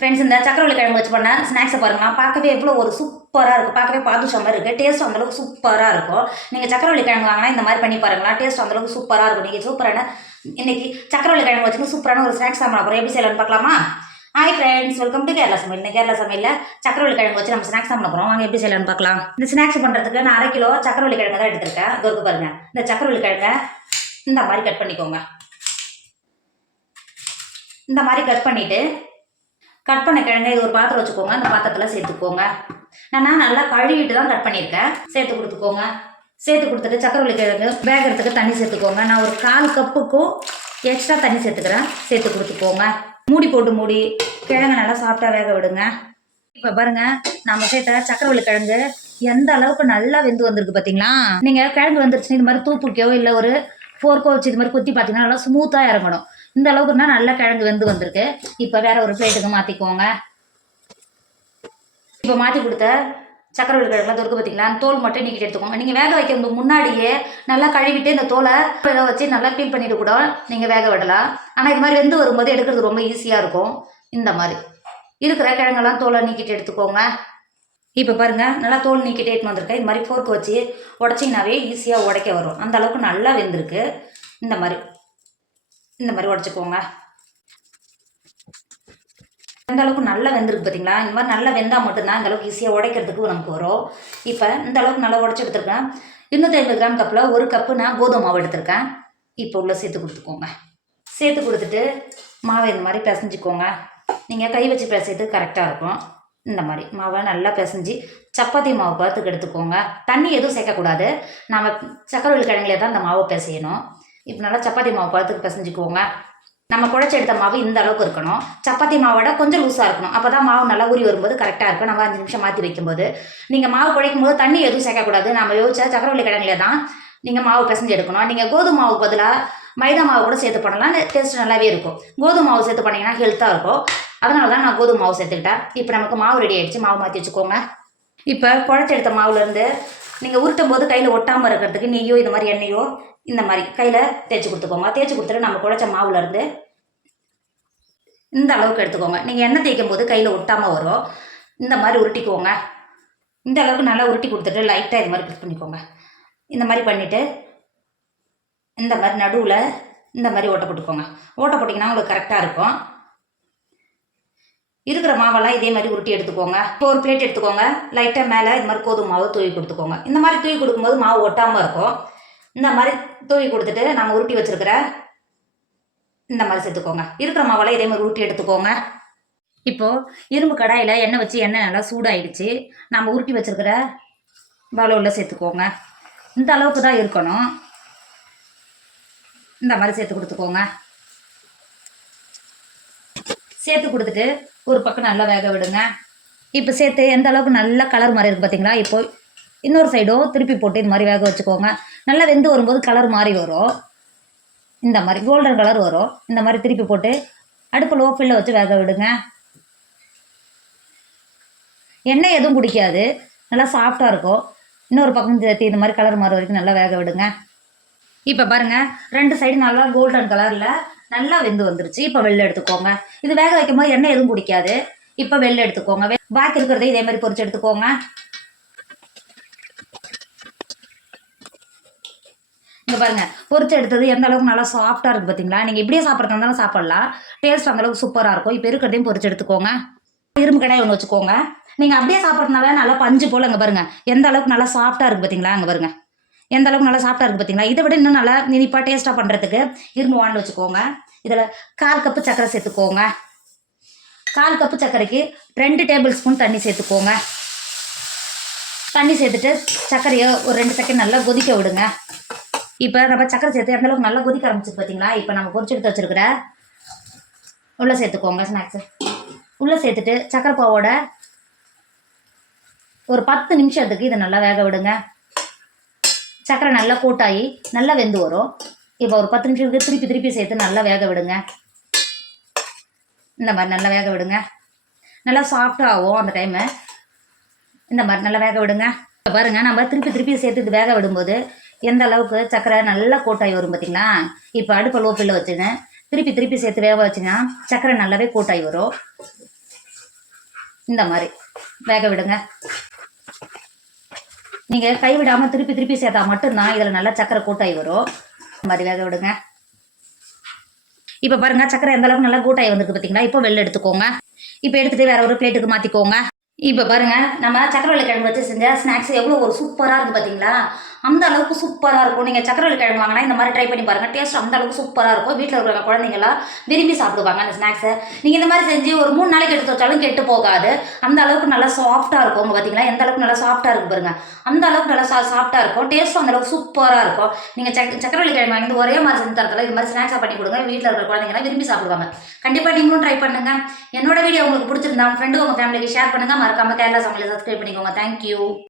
Friends, இந்த சக்கரவள்ளி கிழங்கு வச்சு பண்ண ஸ்நாக்ஸை பாருங்களா, பார்க்கவே எவ்வளோ ஒரு சூப்பராக இருக்குது. பார்க்கவே பாதுஷா மாதிரி இருக்குது. டேஸ்ட் அந்தளவுக்கு சூப்பராக இருக்கும். நீங்கள் சக்கரவள்ளி கிழங்கு வாங்கினா இந்த மாதிரி பண்ணி பாருங்களா, டேஸ்ட் அந்தளவுக்கு சூப்பராக இருக்கும். நீங்கள் சூப்பரான இன்னைக்கு சக்கரவள்ளி கிழங்கு வச்சுன்னு சூப்பரான ஒரு ஸ்நாக்ஸ் சாப்பிட போகிறோம். எப்படி செய்யலாம்னு பார்க்கலாமா? Hi friends, welcome to Kerala சமையல். இந்த கேரளா சமையலில் சக்கரவள்ளி கிழங்கு வச்சு நம்ம ஸ்நாக்ஸ் சாப்பிட போகிறோம். வாங்க எப்படி செய்யலாம்னு பார்க்கலாம். இந்த ஸ்நாக்ஸ் பண்ணுறதுக்கு நான் 1/2 கிலோ சக்கரவள்ளி கிழங்கு தான் எடுத்திருக்கேன். அது பாருங்க, இந்த சக்கரவள்ளி கிழங்கை இந்த மாதிரி கட் பண்ணிக்கோங்க. இந்த மாதிரி கட் பண்ணிவிட்டு கட் பண்ண கிழங்கு இது ஒரு பாத்திரம் வச்சுக்கோங்க. அந்த பாத்திரத்தில் சேர்த்துக்கோங்க. நான் நல்லா கழுவிட்டு தான் கட் பண்ணியிருக்கேன். சேர்த்து கொடுத்துக்கோங்க. சேர்த்து கொடுத்துட்டு சக்கரவள்ளி கிழங்கு வேகிறதுக்கு தண்ணி சேர்த்துக்கோங்க. நான் ஒரு 1/4 கப்புக்கும் எக்ஸ்ட்ரா தண்ணி சேர்த்துக்கிறேன். சேர்த்து கொடுத்துக்கோங்க. மூடி போட்டு மூடி கிழங்கு நல்லா சாஃப்டாக வேக விடுங்க. இப்போ பாருங்க, நம்ம சேர்த்த சக்கரவள்ளி கிழங்கு எந்த அளவுக்கு நல்லா வெந்து வந்திருக்கு பார்த்தீங்களா? நீங்கள் கிழங்கு வந்துருச்சுன்னு இது மாதிரி தூப்புக்கோ இல்லை ஒரு ஃபோர்க்கோ வச்சு இது மாதிரி கொத்தி பார்த்தீங்கன்னா நல்லா ஸ்மூத்தாக இறங்கணும். இந்த அளவுக்குன்னா நல்லா கிழங்கு வெந்து வந்திருக்கு. இப்போ வேற ஒரு பிளேட்டுக்கு மாற்றிக்கோங்க. இப்போ மாற்றி கொடுத்த சக்கரவள்ளி கிழங்குலாம் தொருக்கு பார்த்தீங்களா, தோல் மட்டும் நீக்கிட்டு எடுத்துக்கோங்க. நீங்கள் வேக வைக்கிறதுக்கு முன்னாடியே நல்லா கழுவிட்டு இந்த தோலை வச்சு நல்லா பீல் பண்ணிட்டு கூட நீங்கள் வேக விடலாம். ஆனால் இது மாதிரி வெந்து வரும்போது எடுக்கிறது ரொம்ப ஈஸியாக இருக்கும். இந்த மாதிரி இருக்கிற கிழங்கெல்லாம் தோலை நீக்கிட்டு எடுத்துக்கோங்க. இப்போ பாருங்கள், நல்லா தோல் நீக்கிட்டு எடுத்துன்னு வந்திருக்கேன். இது மாதிரி ஃபோர்க்கு வச்சு உடச்சிங்கனாவே ஈஸியாக உடைக்க வரும். அந்த அளவுக்கு நல்லா வெந்திருக்கு. இந்த மாதிரி உடச்சிக்கோங்க. இந்த அளவுக்கு நல்லா வெந்திருக்கு பார்த்தீங்களா? இந்த மாதிரி நல்லா வெந்தால் மட்டும்தான் இந்த அளவுக்கு ஈஸியாக உடைக்கிறதுக்கு நமக்கு வரும். இப்போ இந்த அளவுக்கு நல்லா உடச்சி எடுத்துருக்கேன். 250 கிராம் கப்பில் 1 கப்பு நான் கோதுமை மாவு எடுத்திருக்கேன். இப்போ உள்ள சேர்த்து கொடுத்துக்கோங்க. சேர்த்து கொடுத்துட்டு மாவை இந்த மாதிரி பிசைஞ்சிக்கோங்க. நீங்கள் கை வச்சு பிசைறது கரெக்டாக இருக்கும். இந்த மாதிரி மாவை நல்லா பிசைஞ்சு சப்பாத்தி மாவு பார்த்துக்கு எடுத்துக்கோங்க. தண்ணி எதுவும் சேர்க்கக்கூடாது. நம்ம சக்கரவள்ளி கிழங்குல தான் இந்த மாவை பிசையணும். இப்போ நல்லா சப்பாத்தி மாவு பார்த்துக்கு பிசைஞ்சிக்கோங்க. நம்ம குழச்சி எடுத்த மாவு இந்த அளவுக்கு இருக்கணும். சப்பாத்தி மாவோட கொஞ்சம் லூஸாக இருக்கணும். அப்போ தான் மாவு நல்லா ஊறி வரும்போது கரெக்டாக இருக்கும். நம்ம 5 நிமிஷம் மாற்றி வைக்கும்போது நீங்கள் மாவு குழைக்கும் போது தண்ணி எதுவும் சேர்க்கக்கூடாது. நம்ம யோசிச்சா சக்கரவள்ளி கிழங்குல தான் நீங்கள் மாவு பிசைஞ்சு எடுக்கணும். நீங்கள் கோதுமை மாவு பதிலாக மைதா மாவு கூட சேர்த்து பண்ணலாம். டேஸ்ட் நல்லாவே இருக்கும். கோதுமை மாவு சேர்த்து பண்ணிங்கன்னா ஹெல்த்தாக இருக்கும். அதனால தான் நான் கோதுமை மாவு சேர்த்துக்கிட்டேன். இப்போ நமக்கு மாவு ரெடி ஆகிடுச்சு. மாவு மாற்றி வச்சுக்கோங்க. இப்போ குழச்சி எடுத்த மாவுலேருந்து நீங்கள் உருட்டும் போது கையில் ஒட்டாமல் இருக்கிறதுக்கு நெய்யோ இது மாதிரி எண்ணெயோ இந்த மாதிரி கையில் தேய்ச்சி கொடுத்துக்கோங்க. தேய்ச்சி கொடுத்துட்டு நம்ம குழச்ச மாவுலேருந்து இந்த அளவுக்கு எடுத்துக்கோங்க. நீங்கள் எண்ணெய் தேய்க்கும் போது கையில் ஒட்டாமல் வரும். இந்த மாதிரி உருட்டிக்கோங்க. இந்த அளவுக்கு நல்லா உருட்டி கொடுத்துட்டு லைட்டாக இது மாதிரி ப்ரெஸ் பண்ணிக்கோங்க. இந்த மாதிரி பண்ணிவிட்டு இந்த மாதிரி நடுவில் இந்த மாதிரி ஓட்டை போட்டுக்கோங்க. ஓட்டை போட்டிங்கன்னா உங்களுக்கு கரெக்டாக இருக்கும். இருக்கிற மாவெல்லாம் இதே மாதிரி உருட்டி எடுத்துக்கோங்க. இப்போ ஒரு பிளேட் எடுத்துக்கோங்க. லைட்டாக மேலே இது மாதிரி கோதுமை மாவு தூவி கொடுத்துக்கோங்க. இந்த மாதிரி தூவி கொடுக்கும்போது மாவு ஒட்டாமல் இருக்கும். இந்த மாதிரி தூவி கொடுத்துட்டு நம்ம உருட்டி வச்சுருக்கிற இந்த மாதிரி சேர்த்துக்கோங்க. இருக்கிற மாவெல்லாம் இதே மாதிரி உருட்டி எடுத்துக்கோங்க. இப்போது இரும்பு கடாயில் எண்ணெய் வச்சு எண்ணெய் நல்லா சூடாயிடுச்சு. நம்ம உருட்டி வச்சுருக்கிற பலூனில் சேர்த்துக்கோங்க. இந்த அளவுக்கு தான் இருக்கணும். இந்த மாதிரி சேர்த்து கொடுத்துக்கோங்க. சேர்த்து கொடுத்துட்டு ஒரு பக்கம் நல்லா வேக விடுங்க. இப்போ சேர்த்து எந்த அளவுக்கு நல்லா கலர் மாதிரி இருக்குது பார்த்தீங்களா? இப்போ இன்னொரு சைடும் திருப்பி போட்டு இது மாதிரி வேக வச்சுக்கோங்க. நல்லா வெந்து வரும்போது கலர் மாறி வரும். இந்த மாதிரி கோல்டன் கலர் வரும். இந்த மாதிரி திருப்பி போட்டு அடுப்பு லோ ஃப்ளேமில் வச்சு வேக விடுங்க. எண்ணெய் எதுவும் குடிக்காது. நல்லா சாஃப்டாக இருக்கும். இன்னொரு பக்கம் சேர்த்து இந்த மாதிரி கலர் மாற வரைக்கும் நல்லா வேக விடுங்க. இப்போ பாருங்கள், 2 சைடு நல்லா கோல்டன் கலரில் நல்லா வெந்து வந்துருச்சு. இப்போ வெள்ளை எடுத்துக்கோங்க. இது வேக வைக்கும் போது எண்ணெய் எதுவும் குடிக்காது. இப்போ வெள்ளை எடுத்துக்கோங்க. பாக்கி இருக்கிறதே இதே மாதிரி பொரிச்சு எடுத்துக்கோங்க. இங்கே பாருங்கள், பொரிச்சு எடுத்தது எந்த அளவுக்கு நல்லா சாஃப்டாக இருக்குது பார்த்தீங்களா? நீங்கள் இப்படியே சாப்பிட்றதா இருந்தாலும் சாப்பிட்லாம். டேஸ்ட் அந்தளவுக்கு சூப்பராக இருக்கும். இப்போ இருக்கிறதையும் பொரிச்சு எடுத்துக்கோங்க. இரும்பு கடாய் ஒன்று வச்சுக்கோங்க. நீங்கள் அப்படியே சாப்பிட்றதுனால நல்லா பஞ்சு போல் இங்கே பாருங்கள் எந்த அளவுக்கு நல்லா சாஃப்டாக இருக்குது பார்த்தீங்களா? அங்கே பாருங்கள் எந்த அளவுக்கு நல்லா சாஃப்டாக இருக்குது பார்த்தீங்களா? இதை விட இன்னும் நல்லா இனிப்பாக டேஸ்ட்டாக பண்ணுறதுக்கு இரும்பு வாண்டு வச்சுக்கோங்க. இதில் 1/4 கப்பு சர்க்கரை சேர்த்துக்கோங்க. 1/4 கப்பு சர்க்கரைக்கு 2 டேபிள் ஸ்பூன் தண்ணி சேர்த்துக்கோங்க. தண்ணி சேர்த்துட்டு சர்க்கரையை ஒரு 2 செகண்ட் நல்லா கொதிக்க விடுங்க. இப்போ நம்ம சர்க்கரை சேர்த்து எந்த அளவுக்கு நல்லா கொதிக்க ஆரம்பிச்சிது பார்த்தீங்களா? இப்போ நம்ம பொரிச்சு எடுத்து வச்சுருக்கிற உள்ளே சேர்த்துக்கோங்க. ஸ்நாக்ஸு உள்ளே சேர்த்துட்டு சர்க்கரை பாவோட ஒரு 10 நிமிஷத்துக்கு இதை நல்லா வேக விடுங்க. சர்க்கரை நல்லா கூட்டாகி நல்லா வெந்து வரும். இப்போ ஒரு 10 நிமிஷத்துக்கு திருப்பி சேர்த்து நல்லா வேக விடுங்க. இந்த மாதிரி நல்லா வேக விடுங்க. நல்லா சாஃப்டாகும் அந்த டைமு. இந்த மாதிரி நல்லா வேக விடுங்க. இப்போ பாருங்கள், நம்ம திருப்பி சேர்த்து இது வேக விடும்போது எந்த அளவுக்கு சர்க்கரை நல்லா கூட்டாகி வரும் பார்த்தீங்களா? இப்போ அடுப்பை லோ ஃப்ளேமில் வச்சுங்க. திருப்பி சேர்த்து வேக வச்சுன்னா சர்க்கரை நல்லாவே கூட்டாகி வரும். இந்த மாதிரி வேக விடுங்க. நீங்கள் கைவிடாமல் திருப்பி திருப்பி சேர்த்தா மட்டும்தான் இதில் நல்லா சக்கரை கூட்டாய் வரும். இந்த மாதிரி வேக விடுங்க. இப்போ பாருங்கள் சக்கரை எந்த அளவுக்கு நல்லா கூட்டாய் வந்திருக்கு பார்த்தீங்களா. இப்போ வெள்ளை எடுத்துக்கோங்க. இப்போ எடுத்துகிட்டு வேற ஒரு பிளேட்டுக்கு மாற்றிக்கோங்க. இப்போ பாருங்கள் நம்ம சக்கரவள்ளி கிழங்கு வச்சு செஞ்ச ஸ்நாக்ஸ் எவ்வளோ ஒரு சூப்பராக இருக்குது பார்த்தீங்களா. அந்த அளவுக்கு சூப்பராக இருக்கும். நீங்கள் சக்கரவள்ளி கிழங்கு வாங்கினா இந்த மாதிரி ட்ரை பண்ணி பாருங்கள். டேஸ்ட் அந்த அளவுக்கு சூப்பராக இருக்கும். வீட்டில் இருக்கிற குழந்தைங்களாம் விரும்பி சாப்பிடுவாங்க அந்த ஸ்நாக்ஸை. நீங்கள் இந்த மாதிரி செஞ்சு ஒரு 3 நாளைக்கு எடுத்து வச்சாலும் கெட்டு போகாது. அந்த அளவுக்கு நல்லா சாஃப்ட்டாக இருக்கும். பார்த்தீங்களா எந்த அளவுக்கு நல்லா சாஃப்ட்டாக இருக்குது பாருங்கள். அந்த அளவுக்கு நல்லா சாஃப்ட்டாக இருக்கும். டேஸ்ட்டும் அந்த அளவுக்கு சூப்பராக இருக்கும். நீங்கள் சக்கரவள்ளி கிழங்கு வாங்கி ஒரே மாதிரி செஞ்சு தரத்தில் இது மாதிரி ஸ்நாக்ஸாக பண்ணி கொடுங்க. வீட்டில் இருக்கிற குழந்தைங்களாம் விரும்பி சாப்பிடுவாங்க. கண்டிப்பாக நீங்களும் ட்ரை பண்ணுங்கள். என்னோட வீடியோ உங்களுக்கு பிடிச்சிருந்தா உங்கள் ஃப்ரெண்டு உங்கள் ஃபேமிலிக்கு ஷேர் பண்ணுங்கள். மறக்காமல் கேரளா சமையலை சப்ஸ்கிரைப் பண்ணிக்கோங்க. தேங்க்யூ.